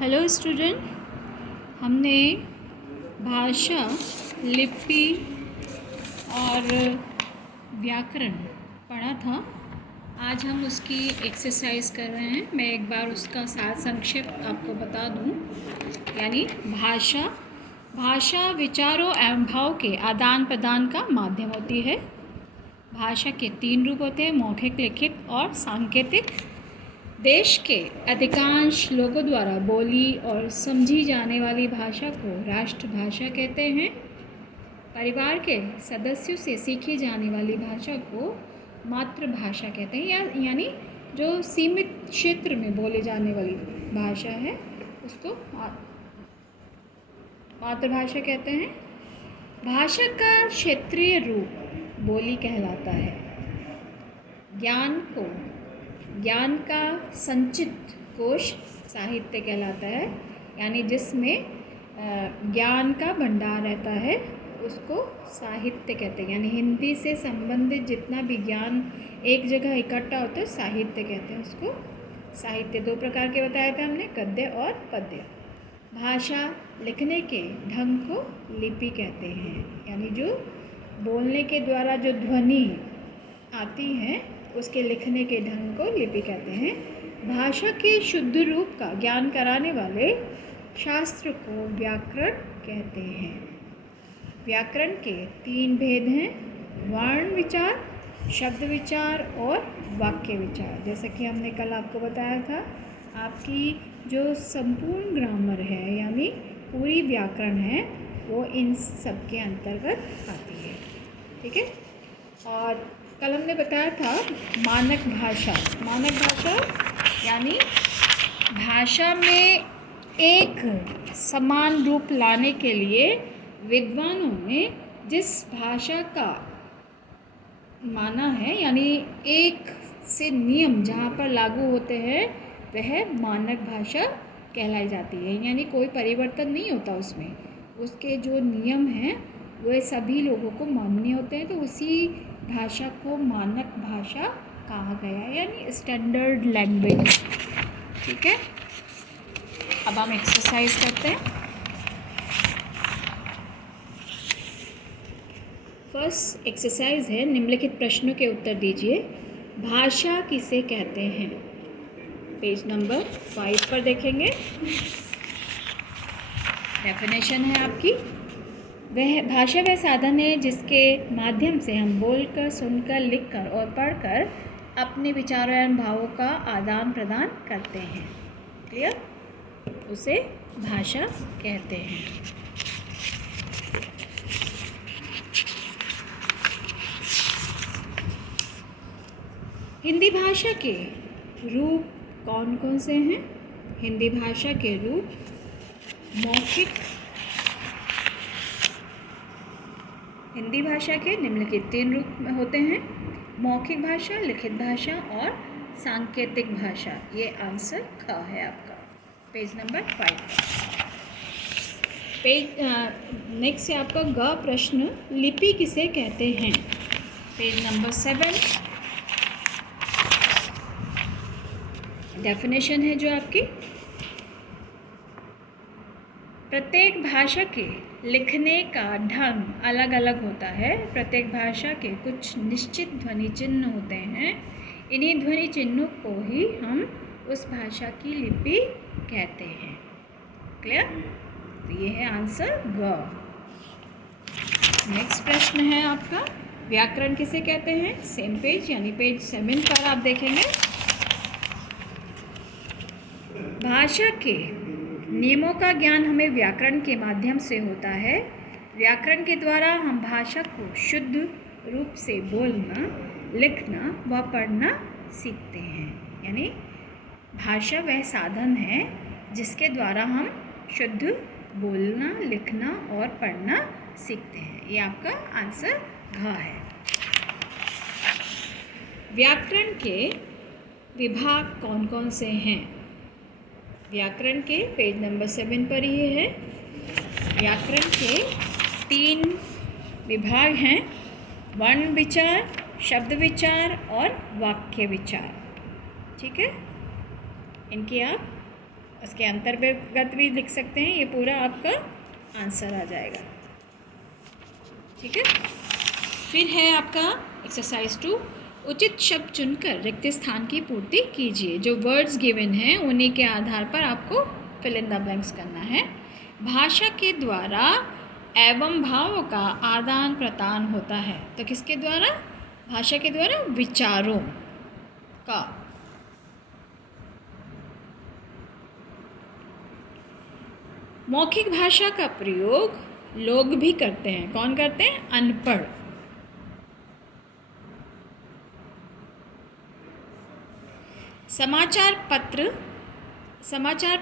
Hello student, हमने भाषा, लिपि और व्याकरण पढ़ा था। आज हम उसकी एक्सरसाइज कर रहे हैं। मैं एक बार उसका सार संक्षेप आपको बता दूं। यानी भाषा विचारों एवं भाव के आदान प्रदान का माध्यम होती है। भाषा के 3 रूप होते हैं: मौखिक, लिखित और सांकेतिक। देश के अधिकांश लोगों द्वारा बोली और समझी जाने वाली भाषा को राष्ट्रभाषा कहते हैं। परिवार के सदस्यों से सीखी जाने वाली भाषा को मातृभाषा कहते हैं, यानी जो सीमित क्षेत्र में बोले जाने वाली भाषा है उसको मातृभाषा कहते हैं। भाषा का क्षेत्रीय रूप बोली कहलाता है। ज्ञान का संचित कोश साहित्य कहलाता है, यानी जिसमें ज्ञान का भंडार रहता है उसको साहित्य कहते हैं। यानी हिंदी से संबंधित जितना भी ज्ञान एक जगह इकट्ठा होता है साहित्य कहते हैं उसको। साहित्य 2 प्रकार के बताए थे हमने, गद्य और पद्य। भाषा लिखने के ढंग को लिपि कहते हैं, यानी जो बोलने के द्वारा जो ध्वनि आती है उसके लिखने के ढंग को लिपि कहते हैं। भाषा के शुद्ध रूप का ज्ञान कराने वाले शास्त्र को व्याकरण कहते हैं। व्याकरण के 3 भेद हैं: वर्ण विचार, शब्द विचार और वाक्य विचार। जैसा कि हमने कल आपको बताया था, आपकी जो संपूर्ण ग्रामर है यानी पूरी व्याकरण है वो इन सब के अंतर्गत आती है। ठीक है। और कल हमने बताया था मानक भाषा यानी भाषा में एक समान रूप लाने के लिए विद्वानों ने जिस भाषा का माना है, यानी एक से नियम जहाँ पर लागू होते हैं वह मानक भाषा कहलाई जाती है। यानी कोई परिवर्तन नहीं होता उसमें, उसके जो नियम हैं वह सभी लोगों को मान्य होते हैं, तो उसी भाषा को मानक भाषा कहा गया है, यानी स्टैंडर्ड लैंग्वेज। ठीक है। अब हम एक्सरसाइज करते हैं। फर्स्ट एक्सरसाइज है, निम्नलिखित प्रश्नों के उत्तर दीजिए। भाषा किसे कहते हैं? पेज नंबर 5 पर देखेंगे। डेफिनेशन है आपकी, वह भाषा वह साधन है जिसके माध्यम से हम बोलकर, सुनकर, लिखकर और पढ़कर अपने विचारों एवं भावों का आदान प्रदान करते हैं। क्लियर? उसे भाषा कहते हैं। हिंदी भाषा के रूप कौन कौन से हैं? हिंदी भाषा के रूप मौखिक। हिंदी भाषा के निम्नलिखित 3 रूप में होते हैं: मौखिक भाषा, लिखित भाषा और सांकेतिक भाषा। ये आंसर ख है आपका, पेज नंबर 5। नेक्स्ट है आपका ग प्रश्न, लिपि किसे कहते हैं? Page number 7। डेफिनेशन है जो आपकी, प्रत्येक भाषा के लिखने का ढंग अलग अलग होता है। प्रत्येक भाषा के कुछ निश्चित ध्वनि चिन्ह होते हैं। इन्हीं ध्वनि चिन्हों को ही हम उस भाषा की लिपि कहते हैं। क्लियर? तो ये है आंसर ग। नेक्स्ट प्रश्न है आपका, व्याकरण किसे कहते हैं? सेम पेज यानी पेज 7 पर आप देखेंगे। भाषा के नियमों का ज्ञान हमें व्याकरण के माध्यम से होता है। व्याकरण के द्वारा हम भाषा को शुद्ध रूप से बोलना, लिखना व पढ़ना सीखते हैं। यानी भाषा वह साधन है जिसके द्वारा हम शुद्ध बोलना, लिखना और पढ़ना सीखते हैं। ये आपका आंसर घ है। व्याकरण के विभाग कौन कौन से हैं? व्याकरण के पेज नंबर 7 पर ये है। व्याकरण के 3 विभाग हैं: वर्ण विचार, शब्द विचार और वाक्य विचार। ठीक है। इनकी आप उसके अंतर्गत भी लिख सकते हैं, ये पूरा आपका आंसर आ जाएगा। ठीक है, फिर है आपका एक्सरसाइज 2, उचित शब्द चुनकर रिक्त स्थान की पूर्ति कीजिए। जो वर्ड्स गिवन हैं उन्हीं के आधार पर आपको फिल इन द ब्लैंक्स करना है। भाषा के द्वारा एवं भावों का आदान प्रदान होता है, तो किसके द्वारा? भाषा के द्वारा विचारों का। मौखिक भाषा का प्रयोग लोग भी करते हैं। कौन करते हैं? अनपढ़। समाचार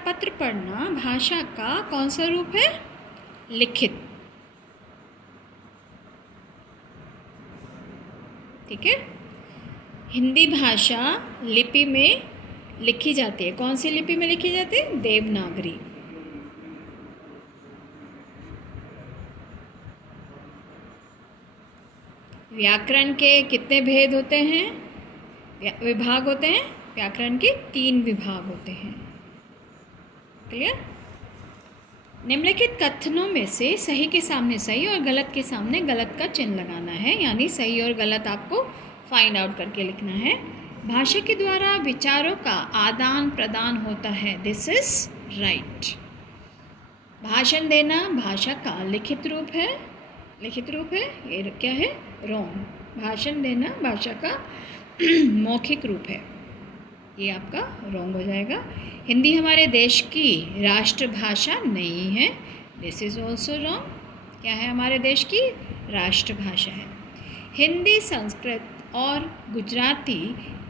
पत्र पढ़ना भाषा का कौन सा रूप है? लिखित। ठीक है, हिंदी भाषा लिपि में लिखी जाती है। कौन सी लिपि में लिखी जाती है? देवनागरी। व्याकरण के कितने भेद होते हैं? विभाग होते हैं? व्याकरण के 3 विभाग होते हैं। क्लियर? निम्नलिखित कथनों में से सही के सामने सही और गलत के सामने गलत का चिन्ह लगाना है, यानी सही और गलत आपको फाइंड आउट करके लिखना है। भाषा के द्वारा विचारों का आदान प्रदान होता है, दिस इज राइट। भाषण देना भाषा का लिखित रूप है, ये क्या है? रॉन्ग। भाषण देना भाषा का मौखिक रूप है, ये आपका रॉन्ग हो जाएगा। हिंदी हमारे देश की राष्ट्रभाषा नहीं है, दिस इज़ ऑल्सो रॉन्ग। क्या है? हमारे देश की राष्ट्रभाषा है। हिंदी, संस्कृत और गुजराती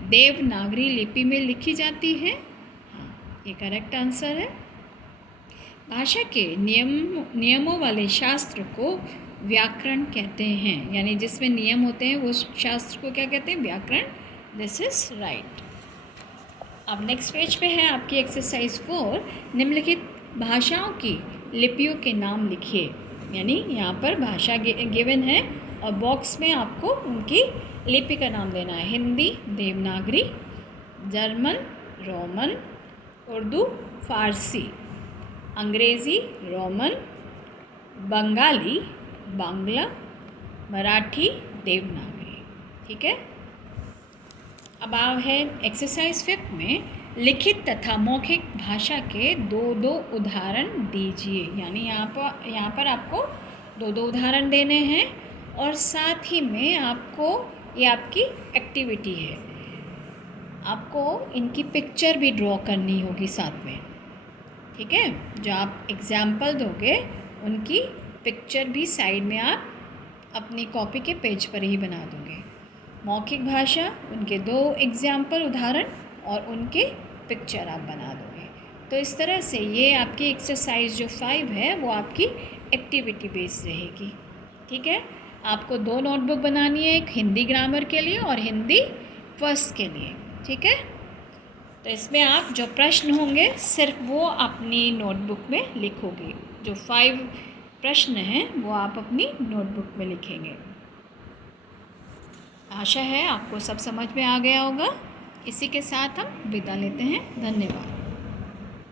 देवनागरी लिपि में लिखी जाती है, हाँ ये करेक्ट आंसर है। भाषा के नियमों वाले शास्त्र को व्याकरण कहते हैं, यानी जिसमें नियम होते हैं वो शास्त्र को क्या कहते हैं? व्याकरण। This is right. अब नेक्स्ट पेज पे है आपकी एक्सरसाइज 4, निम्नलिखित भाषाओं की लिपियों के नाम लिखिए। यानी यहाँ पर भाषा गिवन है और बॉक्स में आपको उनकी लिपि का नाम देना है। हिंदी देवनागरी, जर्मन रोमन, उर्दू फारसी, अंग्रेज़ी रोमन, बंगाली बांग्ला, मराठी देवनागरी। ठीक है, अब आप है एक्सरसाइज 5 में लिखित तथा मौखिक भाषा के 2 उदाहरण दीजिए। यानी यहाँ पर आपको 2 उदाहरण देने हैं और साथ ही में आपको ये आपकी एक्टिविटी है, आपको इनकी पिक्चर भी ड्रॉ करनी होगी साथ में। ठीक है, जो आप एग्जाम्पल दोगे उनकी पिक्चर भी साइड में आप अपनी कॉपी के पेज पर ही बना दोगे। मौखिक भाषा, उनके 2 एग्जाम्पल उदाहरण और उनके पिक्चर आप बना दोगे। तो इस तरह से ये आपकी एक्सरसाइज जो 5 है वो आपकी एक्टिविटी बेस्ड रहेगी। ठीक है, आपको 2 नोटबुक बनानी है, एक हिंदी ग्रामर के लिए और हिंदी फर्स्ट के लिए। ठीक है, तो इसमें आप जो प्रश्न होंगे सिर्फ वो अपनी नोटबुक में लिखोगे। जो 5 प्रश्न हैं वो आप अपनी नोटबुक में लिखेंगे। आशा है आपको सब समझ में आ गया होगा। इसी के साथ हम विदा लेते हैं। धन्यवाद।